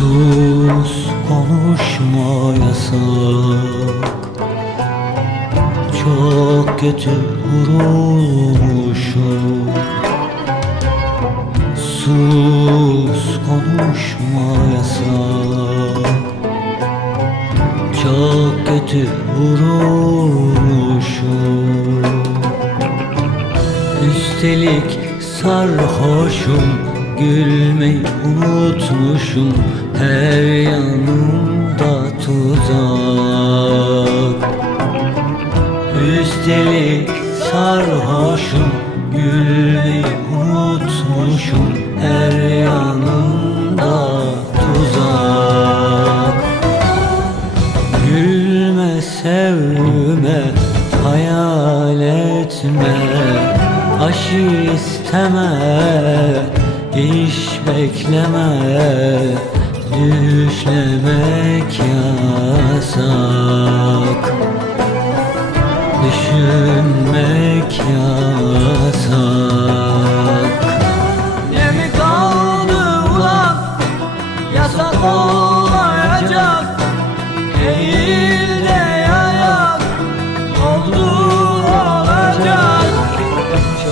Sus, konuşma yasak. Çok kötü vurulmuşum. Sus, konuşma yasak. Çok kötü vurulmuşum. Üstelik sarhoşum, gülmeyi unutmuşum. Her yanımda tuzak. Üstelik sarhoşum, gülmeyi unutmuşum. Her yanımda tuzak. Gülme, sevme, hayal etme, aşk isteme, iş bekleme, düşlemek yasak, düşünmek yasak. Ne mi kaldı ulan, yasak olmayacak. Eğil de yayak, oldu olacak.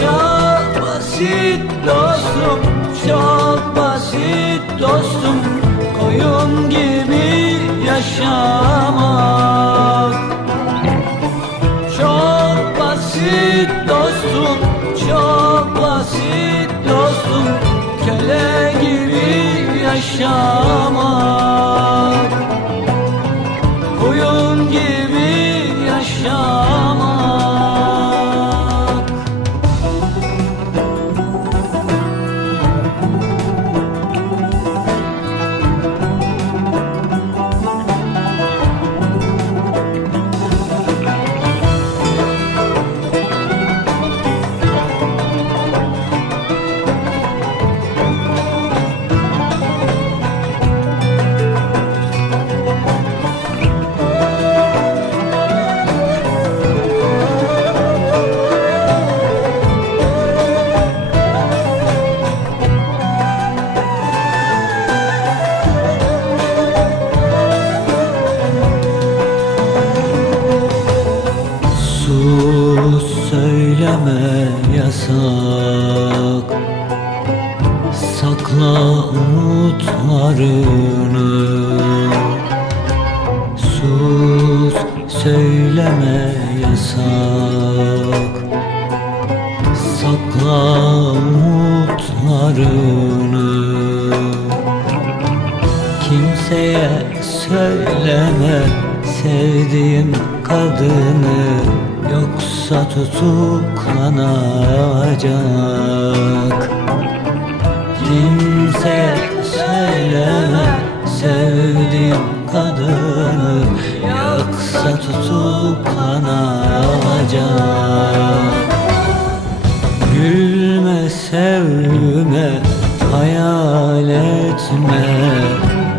Çok basit dostum, çok basit dostum. Koyun gibi yaşamak. Çok basit dostum, çok basit dostum. Köle gibi yaşamak. Koyun gibi yaşamak. Sus, söyleme yasak. Sakla umutlarını. Sus, söyleme yasak. Sakla umutlarını. Kimseye söyleme sevdiğim kadını, yoksa tutuklanacak. Kimseye söyleme sevdiğim kadını, yoksa tutuklanacak. Gülme, sevme, hayal etme,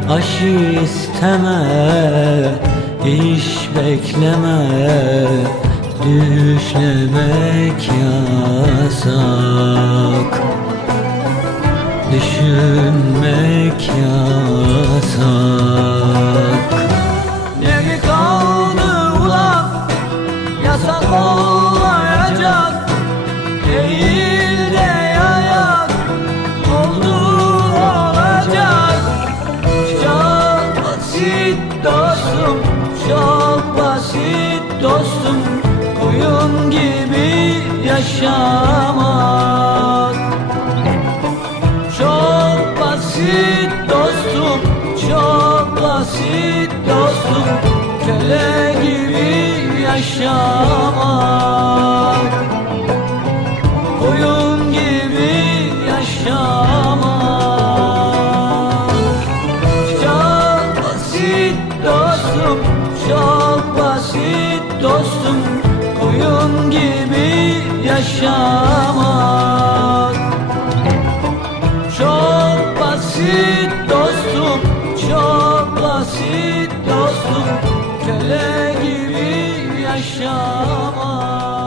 aşk isteme, iş bekleme, düşlemek yasak, düşünmek yasak. Ne mi kaldı ulan, yasak olmayacak, değil de yayak oldu olacak. Çok basit dostum, çok basit dostum, koyun gibi yaşamak. Çok basit dostum, çok basit dostum, köle gibi yaşamak. Koyun gibi yaşamak. Çok basit dostum, çok basit dostum, koyun gibi yaşamak. Çok basit dostum, çok basit dostum, köle gibi yaşamak.